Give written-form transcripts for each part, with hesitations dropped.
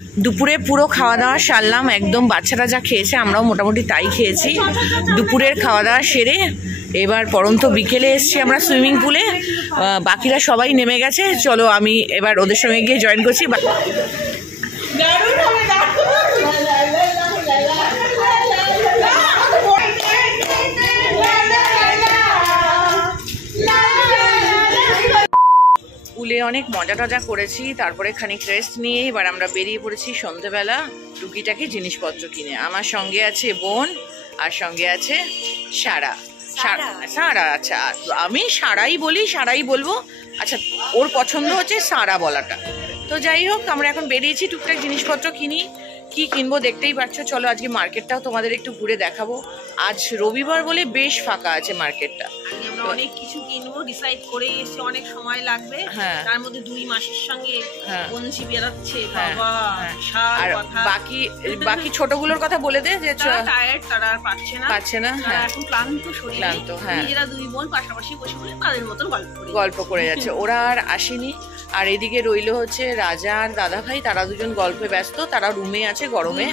দুপুরে পুরো খাওয়া দাওয়া সারলাম, একদম বাচ্চারা যা খেয়েছে আমরাও মোটামুটি তাই খেয়েছি। দুপুরের খাওয়া দাওয়া সেরে এবার পরন্ত বিকেলে এসছি আমরা সুইমিং পুলে, বাকিরা সবাই নেমে গেছে। চলো আমি এবার ওদের সঙ্গে গিয়ে জয়েন করছি। পুলে অনেক মজা টজা করেছি, তারপরে খানিক রেস্ট নিয়ে এবার আমরা বেরিয়ে পড়েছি সন্ধ্যেবেলা টুকিটাকি জিনিসপত্র কিনে। আমার সঙ্গে আছে বোন আর সঙ্গে আছে সারা। সারা, আচ্ছা আমি সারাই বলি, সারাই বলবো। আচ্ছা ওর পছন্দ হচ্ছে সারা বলাটা। তো যাই হোক আমরা এখন বেরিয়েছি টুকটাক জিনিসপত্র কিনি। কি কিনবো দেখতেই পাচ্ছ। চলো আজকে মার্কেটটাও তোমাদের একটু ঘুরে দেখাবো। আজ রবিবার বলে বেশ ফাঁকা আছে মার্কেটটা। আমরা অনেক কিছু কিনবো ডিসাইড করে এসে, অনেক সময় লাগবে। তার মধ্যে 2 মাসের সঙ্গে বঞ্জি বেরাচ্ছে, বাবা আর বাকি ছোটগুলোর কথা বলে দে যে টায়ার্ড, তারা আর পাচ্ছে না, এখন ক্লান্ত শরীর, ক্লান্ত। নিজেরা 2 বোন পাশাপাশি বসে বলে তাদের মতন গল্প করে যাচ্ছে। ওরা আর আসেনি। আর এদিকে রইল হচ্ছে রাজা আর দাদা ভাই, তারা দুজন গল্পে ব্যস্ত, তারা রুমে আছে গরমে।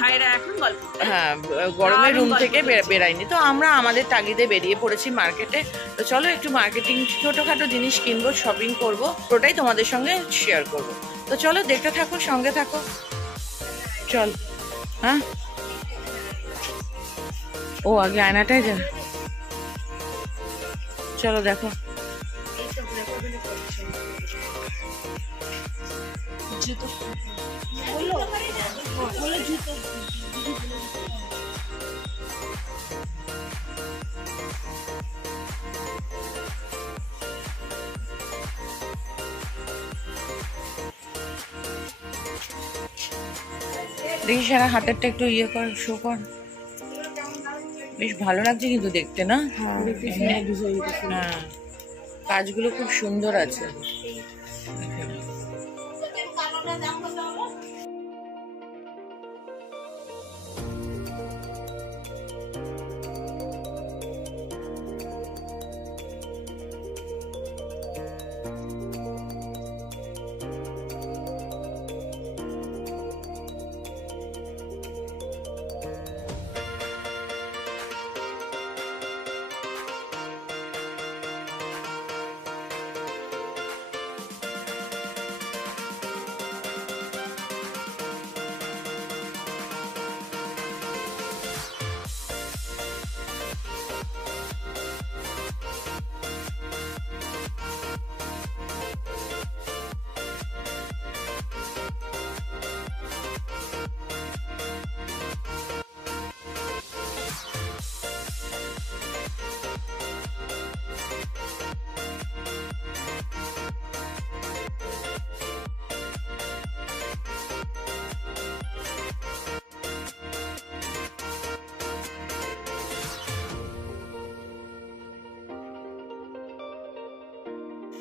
হ্যাঁ, গরমে রুম থেকে বেরায়নি। তো আমরা আমাদের তাগিদে বেরিয়ে পড়েছি মার্কেটে। তো চলো একটু মার্কেটিং ছোটখাটো জিনিস কিনবো, শপিং করবো, ওটাই তোমাদের সঙ্গে শেয়ার করবো। তো চলো দেখতে থাকো, সঙ্গে থাকো। চল। হ্যাঁ, ও আগে আয়নাটাই যা। চলো দেখো। দেখি সারা হাতেরটা একটু ইয়ে কর, শো কর। বেশ ভালো লাগছে কিন্তু দেখতে, না? হ্যাঁ, কাজগুলো খুব সুন্দর আছে।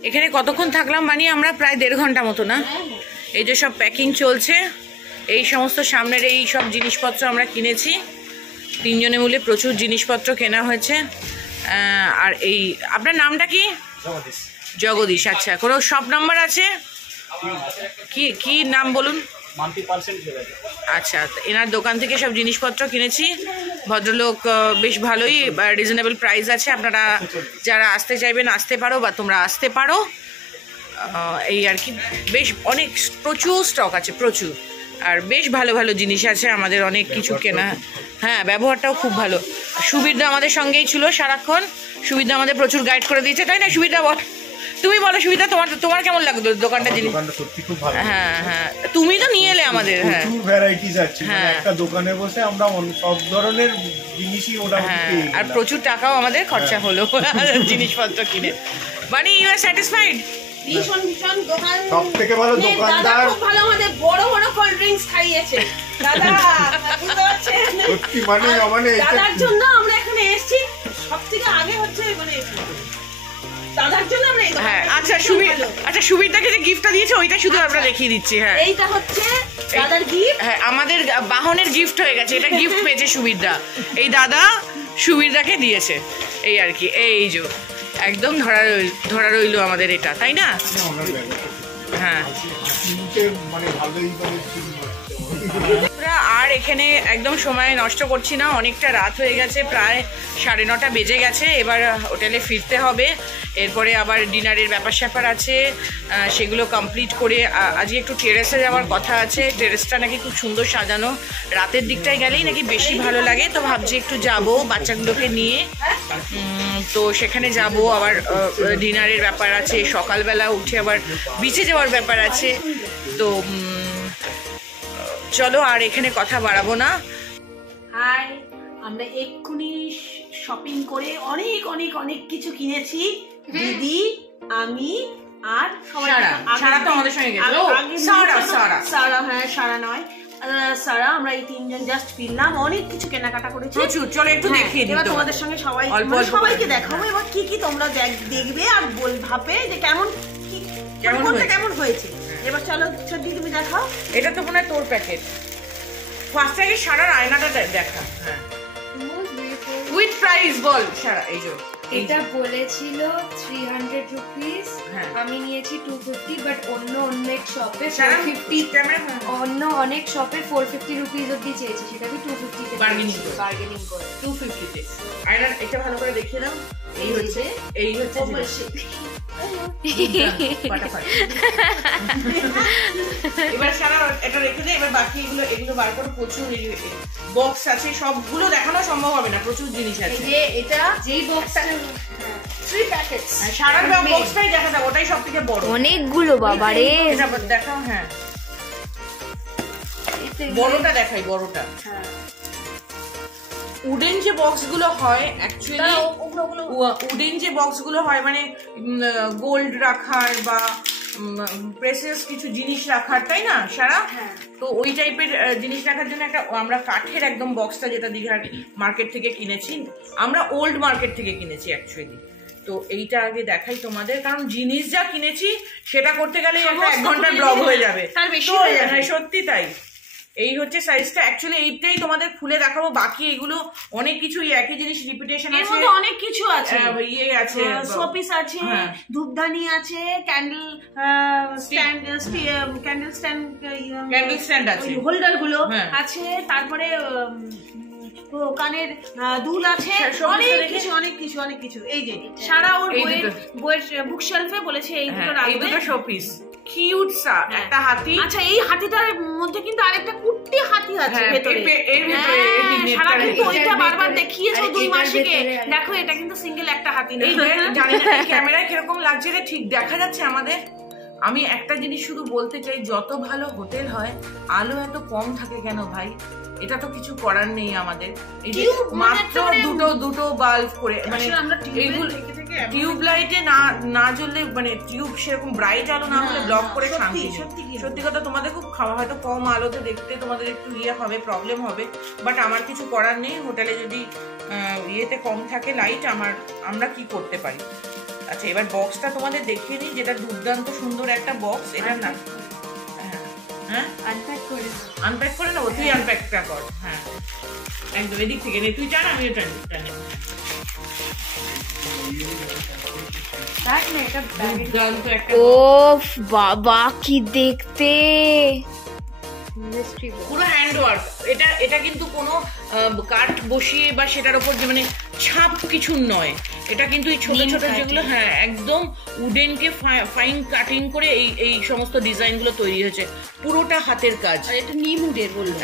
এখানে কতক্ষণ থাকলাম মানে আমরা প্রায় 1.5 ঘন্টা মতো, না? এই যে সব প্যাকিং চলছে, এই সমস্ত সামনের এই সব জিনিসপত্র আমরা কিনেছি। 3 জনে মিলে প্রচুর জিনিসপত্র কেনা হয়েছে। আর এই আপনার নামটা কি? জগদীশ। আচ্ছা, কোনো শপ নাম্বার আছে? কি নাম বলুন? আচ্ছা, এনার দোকান থেকে সব জিনিসপত্র কিনেছি। ভদ্রলোক বেশ ভালোই রিজনেবল প্রাইস আছে। আপনারা যারা আসতে চাইবেন আসতে পারো, বা তোমরা আসতে পারো, এই আর কি। বেশ অনেক প্রচুর স্টক আছে, প্রচুর। আর বেশ ভালো ভালো জিনিস আছে, আমাদের অনেক কিছু কেনা। হ্যাঁ, ব্যবহারটাও খুব ভালো। সুবিধা আমাদের সঙ্গেই ছিল সারাক্ষণ। সুবিধা আমাদের প্রচুর গাইড করে দিয়েছে, তাই না? সুবিধা বল, তুমি বলো সুবিধা, তোমার কেমন লাগলো দোকানটা? জিনিস সত্যি খুব ভালো। হ্যাঁ হ্যাঁ, তুমি তো নিয়ে এলে আমাদের। হ্যাঁ, প্রচুর ভ্যারাইটিস আছে, মানে একটা দোকানে বসে আমরা সব ধরনের জিনিসই মোটামুটি পেয়ে গেলাম। আর প্রচুর টাকাও আমাদের খরচা হলো জিনিসপত্র কিনে। মানে ইউ আর স্যাটিসফাইড? ভীষণ ভীষণ। দোকান সবথেকে ভালো দোকানদার, খুব ভালো। আমাদের বড় বড় কোল্ড ড্রিঙ্কস খাইয়েছে দাদা। সত্যি মানে দাদার জন্য আমরা এখানে এসেছি। সবথেকে আগে হচ্ছে মানে দাদার জন্য আমরা। হ্যাঁ, আচ্ছা সুবীরদাকে যে গিফটটা দিয়েছে ওইটা শুধু আমরা দেখিয়ে দিচ্ছি। হ্যাঁ, এইটা হচ্ছে দাদার গিফট। হ্যাঁ, আমাদের বাহনের গিফট হয়ে গেছে। এটা গিফট পেয়েছে সুবীরদা। এই দাদা সুবীরদাকে দিয়েছে, এই আর কি। এই যে একদম ধরা রইলো আমাদের এটা, তাই না? হ্যাঁ, মানে ভালোই আর এখানে একদম সময় নষ্ট করছি না, অনেকটা রাত হয়ে গেছে, প্রায় 9:30 বেজে গেছে। এবার হোটেলে ফিরতে হবে, এরপরে আবার ডিনারের ব্যাপার স্যাপার আছে, সেগুলো কমপ্লিট করে আজকে একটু টেরেসে যাওয়ার কথা আছে। টেরেসটা নাকি খুব সুন্দর সাজানো, রাতের দিকটায় গেলেই নাকি বেশি ভালো লাগে। তো ভাবছি একটু যাব বাচ্চাগুলোকে নিয়ে, তো সেখানে যাব। আবার ডিনারের ব্যাপার আছে, সকালবেলা উঠে আবার বিচে যাওয়ার ব্যাপার আছে। তো চলো আর এখানে কথা বাড়াবো না। হাই, আমরা এক্ষুনি শপিং করে অনেক অনেক অনেক কিছু কিনেছি, দিদি, আমি আর সারা তো আমাদের সঙ্গে গেল। সারা, হ্যাঁ সারা নয়, সারা, আমরা এই তিনজন জাস্ট ফিরলাম, অনেক কিছু কেনাকাটা করেছি প্রচুর। চলো একটু দেখিয়ে দিই, এবার তোমাদের সঙ্গে সবাইকে দেখাবো। এবার কি কি তোমরা দেখবে আর ভাববে যে কেমন হয়েছে। এবার চলো সত্যি তুমি দেখাও। এটা তো মনে হয় তোর প্যাকেট। ফার্স্ট আগে সারার আয়নাটা দেখা। হ্যাঁ, উইথ প্রাইস বল সারা। এই যে এটা বলেছিল 300 রুপিস, আমি নিয়েছি 250, বাট অনেক শপে 450, অনেক শপে 450 রুপিস অবধি চেয়েছে, সেটা আমি 250 তে বার্গেনিং করে 250 তে। আয়না এটা ভালো করে দেখিয়ে দাও। এই হচ্ছে এবার সারা এটা রেখে দে। এবার বাকি এগুলো বার করে, প্রচুর বক্স আছে, সবগুলো দেখানো সম্ভব হবে না, প্রচুর জিনিস আছে। এটা যেই বক্সটা 3 প্যাকেটস, সারার বক্সটাই দেখা দাও, ওটাই সবথেকে বড়, অনেকগুলো বাবারে। এটা দেখাও। হ্যাঁ, বড়টা দেখাই, বড়টা। উডেন যে বক্সগুলো হয় অ্যাকচুয়ালি, উডেন যে বক্সগুলো হয় মানে গোল্ড রাখার বা প্রেসিয়াস কিছু জিনিস রাখার, তাই না সারা? তো ওই টাইপের জিনিস রাখার জন্য একটা আমরা কাঠের একদম বক্সটা, যেটা দীঘার মার্কেট থেকে কিনেছি, আমরা ওল্ড মার্কেট থেকে কিনেছি অ্যাকচুয়ালি। তো এইটা আগে দেখাই তোমাদের, কারণ জিনিস যা কিনেছি সেটা করতে গেলে 1 ঘন্টার ব্লগ হয়ে যাবে, সত্যি তাই। এই হচ্ছে সাইজটা, অ্যাকচুয়ালি এইটাই তোমাদের খুলে দেখাবো। বাকি এগুলো অনেক কিছু একই জিনিস রিপিটেশন আছে, অনেক কিছু আছে, ইয়ে আছে, শোপিস আছে, ধূপদানি আছে, ক্যান্ডেল স্ট্যান্ড আছে, হোল্ডার গুলো আছে, তারপরে কানের দুল আছে, অনেক কিছু। এই যে সারা ওর বইয়ের বুক শেলফে বলেছে এই দুটো রাখবে, এই দুটো শোপিস। কিউট সা একটা হাতি। আচ্ছা, এই হাতিটার মধ্যে কিন্তু আরেকটা কুট্টি হাতি আছে ভেতরে। সারা কিন্তু ওইটা বারবার দেখিয়েছো 2 মাস আগে। দেখো, এটা কিন্তু সিঙ্গেল একটা হাতি না। জানি না ক্যামেরায় কিরকম লাগছে রে, ঠিক দেখা যাচ্ছে আমাদের। আমি একটা জিনিস শুধু বলতে চাই, যত ভালো হোটেল হয় আলো এত কম থাকে কেন ভাই? এটা তো কিছু করার নেই আমাদের। এই যে মাত্র দুটো বাল্ব করে, মানে এইগুলো টিউব লাইটে না জ্বললে, মানে টিউব সেরকম ব্রাইট আলো না হলে ব্লক করে শান্তি। সত্যি কথা, তোমাদের খুব হয়তো কম আলোতে দেখতে তোমাদের একটু হবে, প্রবলেম হবে, বাট আমার কিছু করার নেই। হোটেলে যদি ইয়েতে কম থাকে লাইট, আমরা কি করতে পারি। আচ্ছা, এবার বক্সটা তোমাদের দেখিয়ে দিই, যেটা দুর্দান্ত সুন্দর একটা বক্স। এটা না, হ্যাঁ আনপ্যাক করে নেবো, তুই আনপ্যাকটা কর। হ্যাঁ, একদম এদিক থেকে নে, তুই টান, আমি টানি। ও বাবা, কি দেখতে, পুরো হ্যান্ড ওয়ার্ক। এটা কিন্তু কোনো কাঠ বসিয়ে বা সেটার উপর যে মানে ছাপ কিছু নয়, এটা কিন্তু এই ছোট ছোট যেগুলো, হ্যাঁ একদম উডেনকে ফাইন কাটিং করে এই সমস্ত ডিজাইন গুলো তৈরি হয়েছে, পুরোটা হাতের কাজ। এটা নিম উডের বলবো,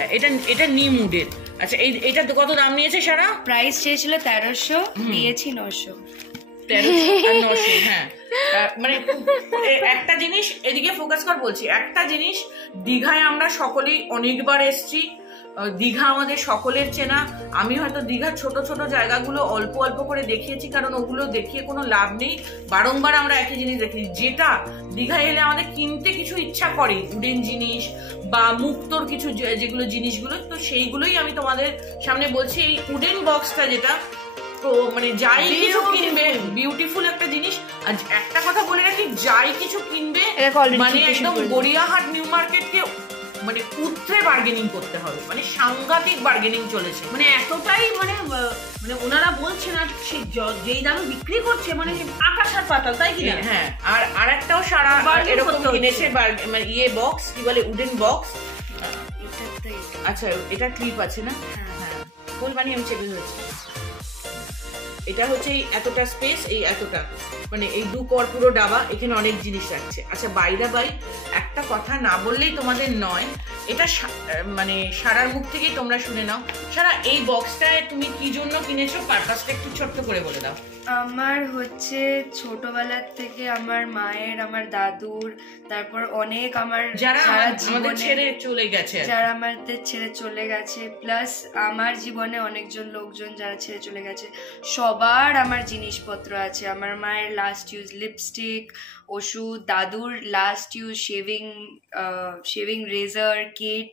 এটা নিম উডের। আচ্ছা, এটা কত দাম নিয়েছে সারা? প্রাইস চেয়েছিল 1300, দিয়েছি 900। 1300 আর 900, হ্যাঁ। মানে একটা জিনিস এদিকে ফোকাস কর বলছি, একটা জিনিস, দীঘায় আমরা সকলেই অনেকবার এসছি, দীঘা আমাদের সকলের চেনা। আমি হয়তো দীঘার ছোট ছোট জায়গাগুলো অল্প অল্প করে দেখিয়েছি, কারণ ওগুলো দেখিয়ে কোনো লাভ নেই, বারংবার আমরা একই জিনিস দেখি। যেটা দীঘায় এলে আমাদের কিনতে কিছু ইচ্ছা করে, উডেন জিনিস বা মুক্তোর কিছু যেগুলো জিনিসগুলো, তো সেইগুলোই আমি তোমাদের সামনে বলছি। এই উডেন বক্সটা যেটা, তো মানে যাই কিছু কিনবে, বিউটিফুল একটা জিনিস। আর একটা কথা বলে রাখি, যাই কিছু কিনবে মানে একদম গড়িয়াহাট নিউ মার্কেটকে মানে উঠে বার্গেনিং করতে হবে, মানে সাংঘাতিক বার্গেনিং চলেছে, মানে এতটাই মানে ওনারা বলছেন আর যেই দামে বিক্রি করছে, মানে আকাশ আর পাতাল, তাই কি? হ্যাঁ, আর আরেকটাও সারা এরকম কিনেছে, মানে ইয়ে বক্স, কি বলে, উডেন বক্স। স্ট্রেট। আচ্ছা এটা ক্লিপ আছে না? হ্যাঁ ফুলবানি আমি চেপে ধরেছি। এটা হচ্ছে এই এতটা স্পেস, এই এতটা মানে এই 2 কর পুরো ডাবা, এখানে অনেক জিনিস রাখছে। আচ্ছা বাইরে একটা কথা না বললেই তোমাদের নয়, এটা মানে সারার মুখ থেকেই তোমরা শুনে নাও। সারা এই বক্সটায় তুমি কি জন্য কিনেছো, পারপাসটা একটু ছোট্ট করে বলে দাও। আমার হচ্ছে ছোটবেলার থেকে আমার মায়ের, আমার দাদুর, তারপর অনেক আমার যারা আমাদের ছেড়ে চলে গেছে, যারা আমাদের ছেড়ে চলে গেছে, প্লাস আমার জীবনে অনেকজন লোকজন যারা ছেড়ে চলে গেছে, সবার আমার জিনিসপত্র আছে। আমার মায়ের লাস্ট ইউজ লিপস্টিক, ওষুধ, দাদুর লাস্ট ইউজ শেভিং রেজার কিট,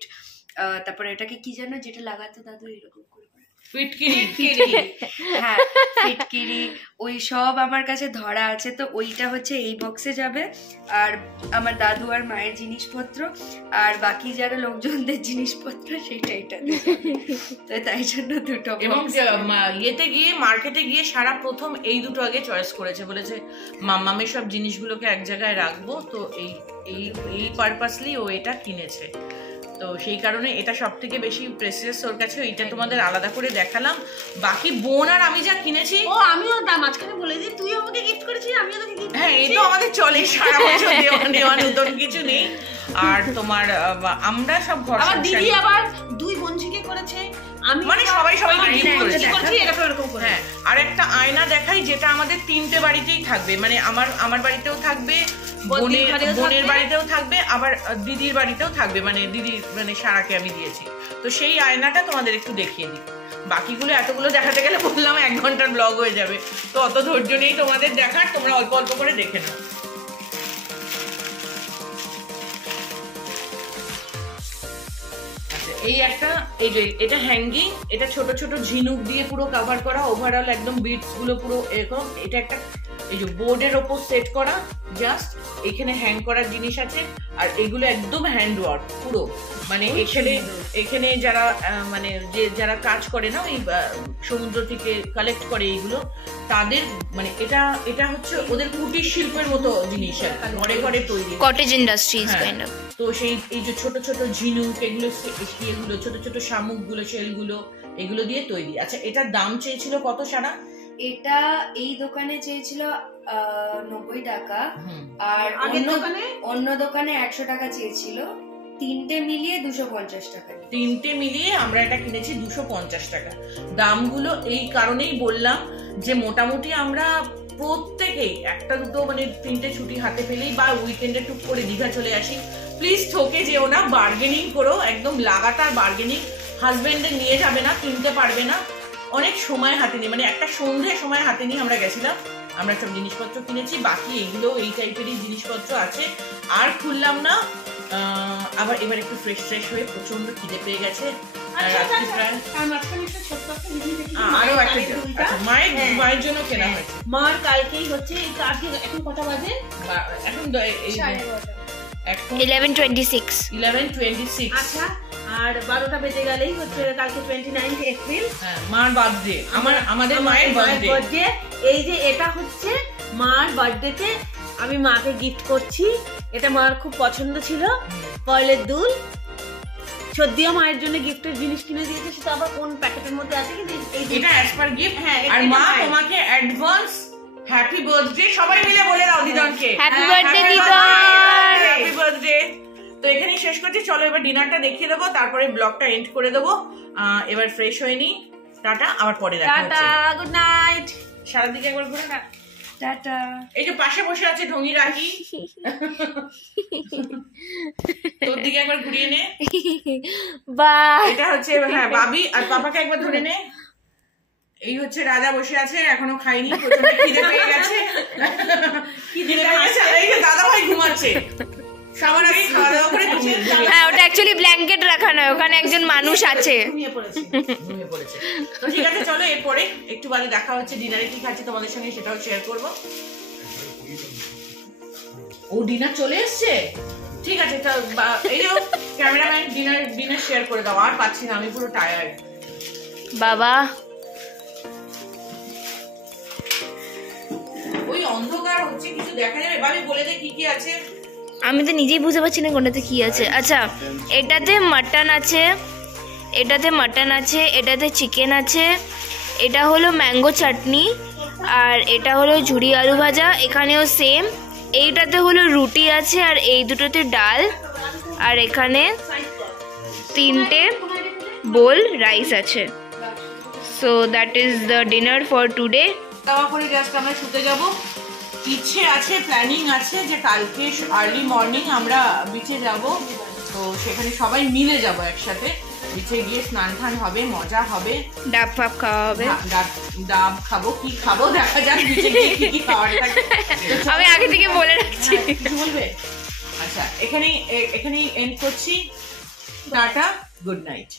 তারপরে এটাকে কি জানো যেটা লাগাতো দাদু এরকম করে, ফিটকিরি, হ্যাঁ ফিটকিরি, ওই সব আমার কাছে ধরা আছে। তো ওইটা হচ্ছে এই বক্সে যাবে, আর আমার দাদু আর মায়ের জিনিসপত্র, আর বাকি যারা লোকজনদের জিনিসপত্র সেটা এটাতে যাবে। তো তাই জন্য দুটো। এবং ইয়েতে গিয়ে মার্কেটে গিয়ে সারা প্রথম এই দুটো আগে চয়েস করেছে, বলেছে মাম্মামের সব জিনিসগুলোকে এক জায়গায় রাখবো, তো এই পারপাসলি ও এটা কিনেছে। তো সেই কারণে এটা সব থেকে বেশি প্রেসিয়াস ওর কাছে, এইটা তোমাদের আলাদা করে দেখালাম। বাকি বোন আর আমি যা কিনেছি, ও আমিও তার মাঝখানে বলে দিই তুই আমাকে গিফট করেছিস, আমিও তোকে গিফট। হ্যাঁ এই তো আমাদের চলে সারা বছর দেওয়া নতুন কিছু নেই। আর তোমার আমরা সব ঘর, আমার দিদি আবার 2 বোনঝিকে করেছে, আমি মানে সবাইকে গিফট করেছি এরকম করে। হ্যাঁ আর একটা আয়না দেখাই, যেটা আমাদের 3টে বাড়িতেই থাকবে, মানে আমার বাড়িতেও থাকবে, বোনের বাড়িতেও থাকবে, আবার দিদির বাড়িতেও থাকবে, মানে দিদি মানে সারাকে আমি দিয়েছি। তো সেই আয়নাটা তোমাদের একটু দেখিয়ে দিই। বাকিগুলো এতগুলো দেখাতে গেলে বললাম 1 ঘন্টার ব্লগ হয়ে যাবে, তো অত ধৈর্য নেই তোমাদের দেখার, তোমরা অল্প অল্প করে দেখে নাও। এই একটা, এই যে এটা হ্যাঙ্গিং, এটা ছোট ছোট ঝিনুক দিয়ে পুরো কভার করা, ওভারঅল একদম বিটস গুলো পুরো এরকম। এটা একটা এই যে বোর্ডের ওপর সেট করা, জাস্ট এখানে হ্যাং করার জিনিস আছে, আর এগুলো একদম হ্যান্ড ওয়ার্ক পুরো, মানে এখানে যারা মানে যারা কাজ করে না ওই সমুদ্র থেকে কালেক্ট করে এইগুলো, তাদের মানে এটা হচ্ছে ওদের কুটির শিল্পের মতো জিনিস, ঘরে ঘরে তৈরি কটেজ ইন্ডাস্ট্রিজ কাইন্ড অফ। তো সেই এই যে ছোট ছোট ঝিনুক, এগুলো ছোট ছোট শামুকগুলো, শেলগুলো, এগুলো দিয়ে তৈরি। আচ্ছা এটার দাম চেয়েছিল কত সারা? এটা এই দোকানে চেয়েছিল 90 টাকা, আর অন্য দোকানে 100 টাকা চেয়েছিল। 3টে মিলিয়ে 250 টাকা। 3টে মিলিয়ে আমরা এটা কিনেছি 250 টাকা। দামগুলো এই কারণেই বললাম যে মোটামুটি আমরা প্রত্যেকেই একটা দুটো মানে 3টে ছুটি হাতে পেলেই বা উইকেন্ডে টুক করে দীঘা চলে আসি। প্লিজ ঠকে যেও না, বার্গেনিং করো, একদম লাগাতার বার্গেনিং। হাজবেন্ডে নিয়ে যাবে না, কিনতে পারবে না, অনেক সময় হাতে নিয়ে, মানে একটা সন্ধ্যে সময় হাতে নিয়ে আমরা গেছিলাম, আমরা সব জিনিসপত্র কিনেছি। বাকি এগুলো এই টাইপেরই জিনিসপত্র আছে, আর খুললাম না। আবার এবার একটু ফ্রেশ হয়ে প্রচন্ড খিদে পেয়ে গেছে। আরো একটা মায়ের জন্য কেনা হয়েছে। মার কালকেই হচ্ছে, এখন কটা বাজে? এখন 11:26। আচ্ছা আর 12টা বেজে গেলেই হচ্ছে কালকে 29 এপ্রিল, মার বার্থডে, আমাদের মায়ের বার্থডে। এই যে এটা হচ্ছে মার বার্থডেতে আমি মাকে গিফট করছি। এটা মার খুব পছন্দ ছিল, পয়লের দুল। সদ্যিও মায়ের জন্য গিফটের জিনিস কিনে দিয়েছে, সেটা আবার কোন প্যাকেটের মধ্যে আছে কি এটা অ্যাজ পার গিফট। হ্যাঁ আর মা তোমাকে অ্যাডভান্স হ্যাপি বার্থডে সবাই মিলে বলে দাও দিদনকে। Happy birthday Didon, happy birthday. তো এখানেই শেষ করছি, চলো এবার ডিনারটা দেখিয়ে দেবো, তারপরে ব্লগটা এন্ড করে দেবো। এবার ফ্রেশ হয়ে নি, টাটা, আবার পরে দেখা হচ্ছে। Tata, good night. সারা দিকে একবার ঘুরে না, টাটা। এই যে পাশে বসে আছে ঢঙ্গি রাখি, তোর দিকে একবার ঘুরিয়ে নে। বাই। এটা হচ্ছে হ্যাঁ বাবি, আর পাপাকে একবার ধরে নে। এই হচ্ছে রাজা বসে আছে, এখনো খাইনি, প্রচন্ড খিদে পেয়ে গেছে। এই যে দাদা ভাই ঘুমাচ্ছে, সবার আগে খাওয়া দাওয়া করে হ্যাঁ ওটা অ্যাকচুয়ালি ব্ল্যাঙ্কেট রাখা নয়, ওখানে একজন মানুষ আছে। ঘুমিয়ে পড়েছে। তো ঠিক আছে চলো, এরপরে একটু বাদে দেখা হচ্ছে, ডিনারে কি খাচ্ছি তোমাদের সঙ্গে সেটাও শেয়ার করবো। ও ডিনার চলে এসছে, ঠিক আছে। এই যে ক্যামেরাম্যান ডিনার শেয়ার করে দাও, আর পাচ্ছি না, আমি পুরো টায়ার্ড বাবা। ওই অন্ধকার হচ্ছে, কিছু দেখা যাবে? ভাবি বলে দে কি কি আছে। আমি তো নিজেই বুঝতে পারছি না কোনটাতে কি আছে। আচ্ছা, এটাতে মাটন আছে, এটাতে মাটন আছে, এটাতে চিকেন আছে, এটা হলো ম্যাঙ্গো চাটনি, আর এটা হলো ঝুরি আলু ভাজা, এখানেও সেম। এইটাতে হলো রুটি আছে, আর এই দুটোতে ডাল, আর এখানে 3টে বোল রাইস আছে। So that is the dinner for today. খাওয়া করে জাস্ট আমরা শুতে যাব। ইচ্ছে আছে, প্ল্যানিং আছে যে কালকে আর্লি মর্নিং আমরা বিচে যাব, তো সেখানে সবাই মিলে যাব একসাথে। বিচে গিয়ে স্নান টান হবে, মজা হবে, ডাব ফাব খাওয়া হবে। ডাব খাবো, কি খাবো দেখা যাক বিচে গিয়ে কি কি খাওয়ার থাকে। আমি আগে থেকে বলে রাখছি। কিছু বলবে? আচ্ছা, এখানেই এন্ড করছি। Tata, good night.